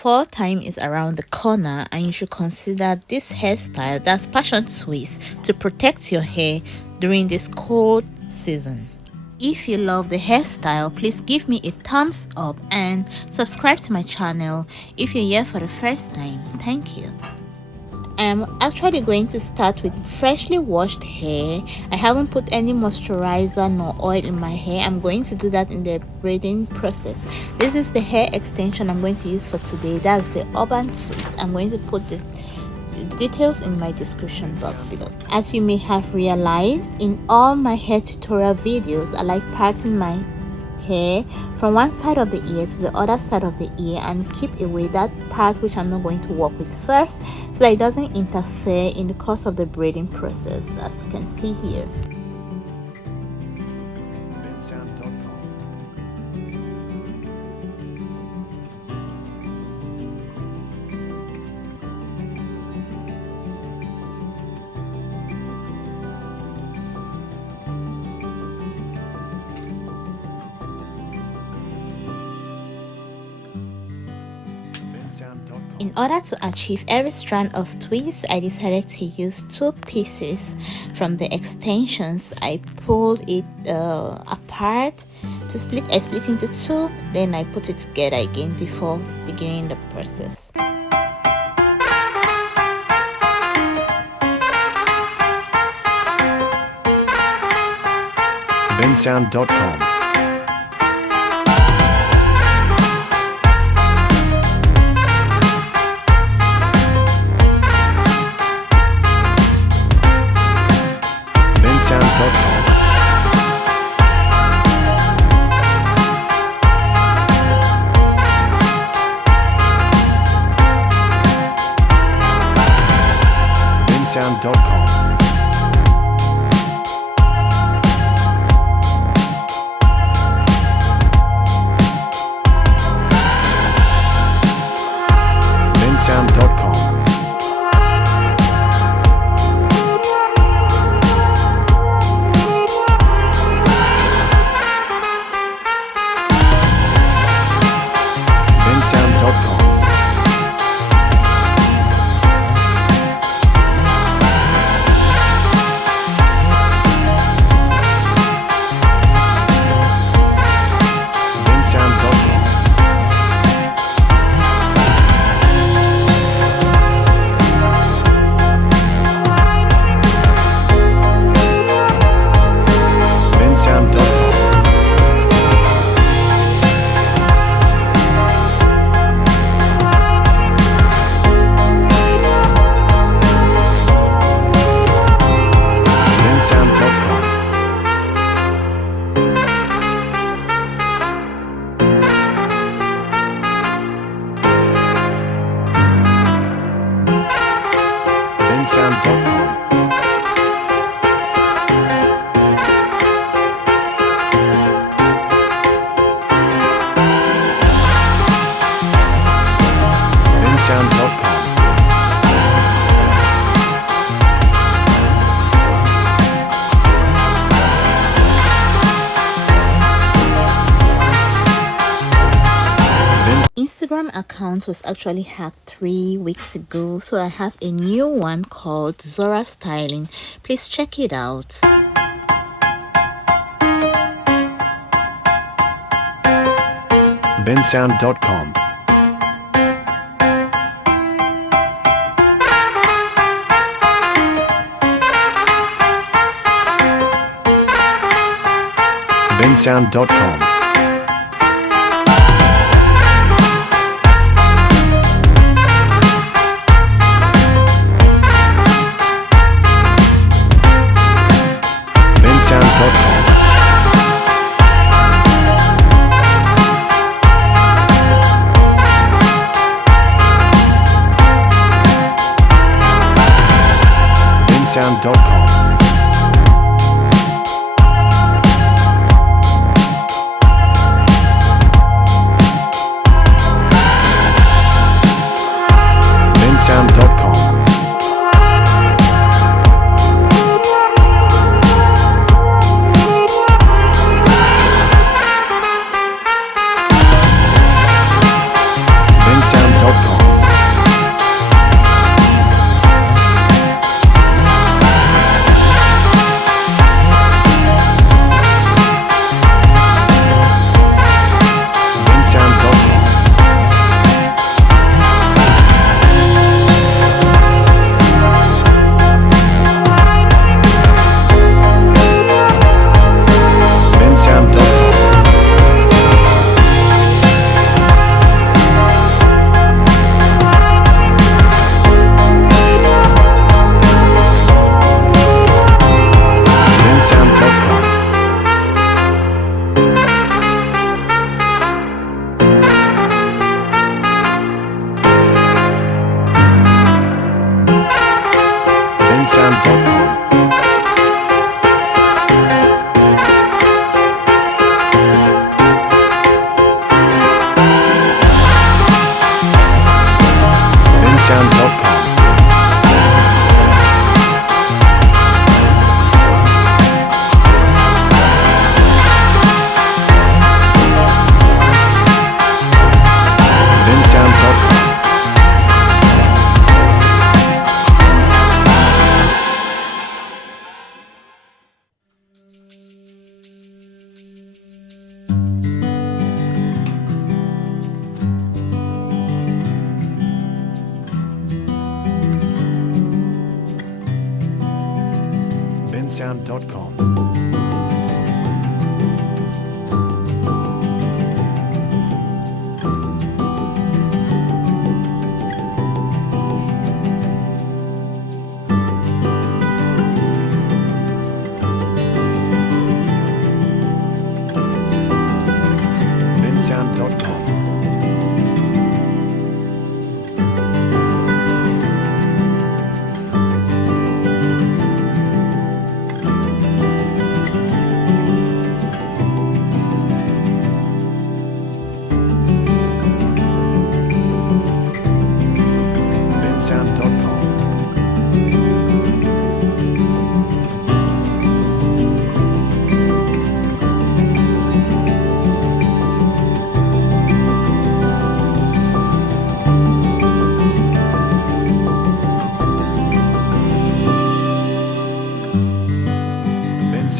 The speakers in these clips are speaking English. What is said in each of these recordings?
fall time is around the corner and you should consider this hairstyle, that's passion twist, to protect your hair during this cold season. If you love the hairstyle, please give me a thumbs up and subscribe to my channel if you're here for the first time. Thank you. I'm actually going to start with freshly washed hair. I haven't put any moisturizer nor oil in my hair. I'm going to do that in the braiding process. This is the hair extension I'm going to use for today. That's the urban twist. I'm going to put the details in my description box below. As you may have realized, in all my hair tutorial videos, I like parting my hair from one side of the ear to the other side of the ear and keep away that part which I'm not going to work with first, so that it doesn't interfere in the course of the braiding process, as you can see here. In order to achieve every strand of twists, I decided to use 2 pieces from the extensions. I pulled it apart to split. I split into 2, then I put it together again before beginning the process. bensound.com. bensound.com. bensound.com. Instagram account was actually hacked 3 weeks ago, so I have a new one called Zora Styling. Please check it out. bensound.com. bensound.com. bensound.com. bensound.com. bensound.com. bensound.com. bensound.com.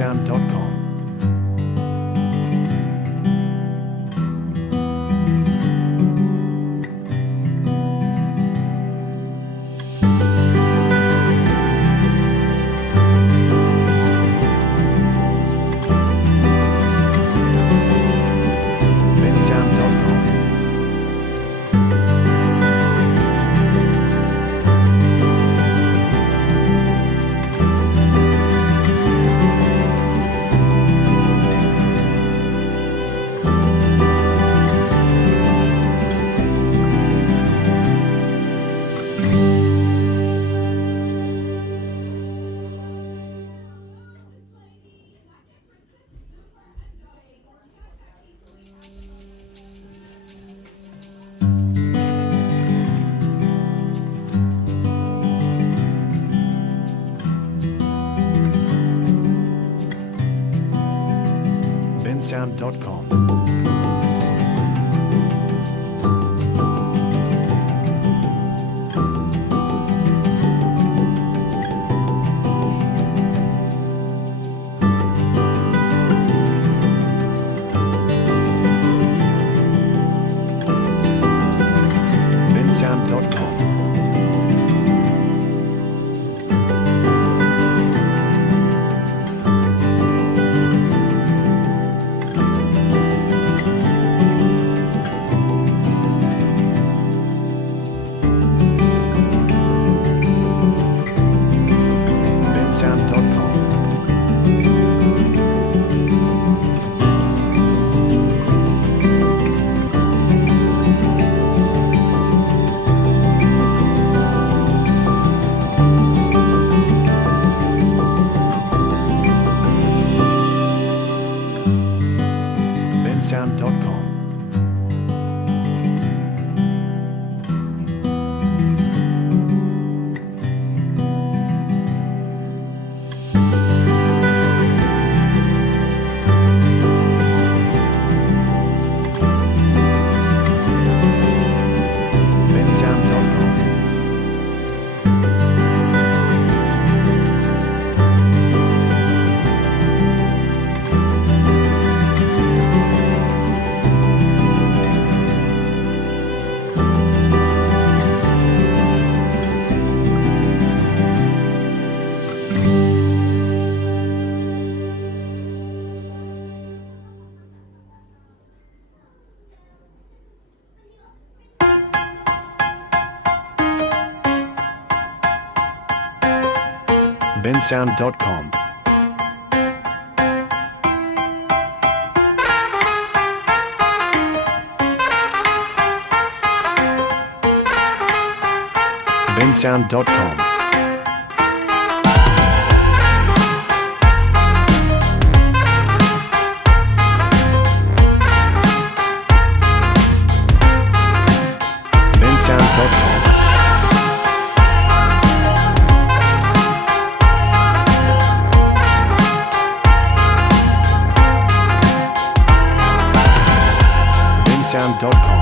bensound.com. bensound.com. bensound.com. bensound.com. bensound.com. bensound.com. bensound.com. bensound.com. bensound.com. bensound.com. bensound.com. bensound.com.